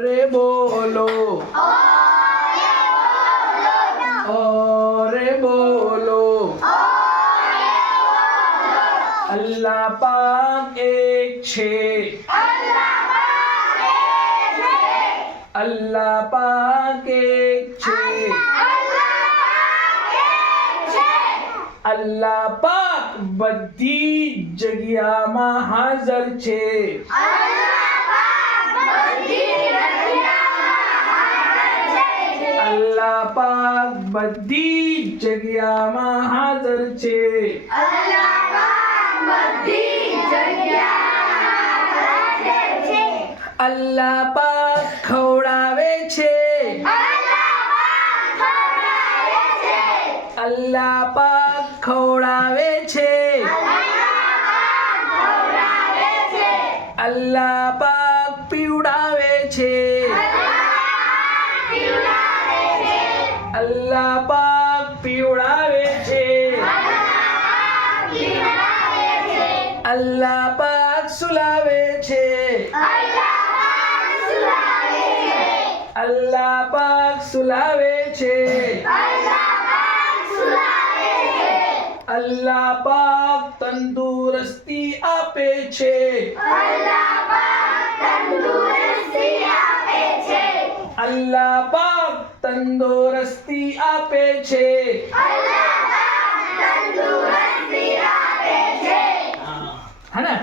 रे बोलो रे बोलो अल्लाह पाक एक छे अल्लाह पाक एक छे अल्लाह पाक बधी जग्यामां हाजर छे अल्लाह पाक बधी जग्यामां हाजर छे अल्लाह पाक खवડાવે છે अल्लाह पाक खवડાવે છે अल्लाह पाक પીવડાવે છે अल्लाह पाक पीवड़ावे छे अल्लाह पाक सुलावे छे अल्लाह पाक सुलावे छे अल्लाह पाक तंदुरुस्ती आपे छे अल्लाह पाक तंदुरुस्ती आपे छे है ना।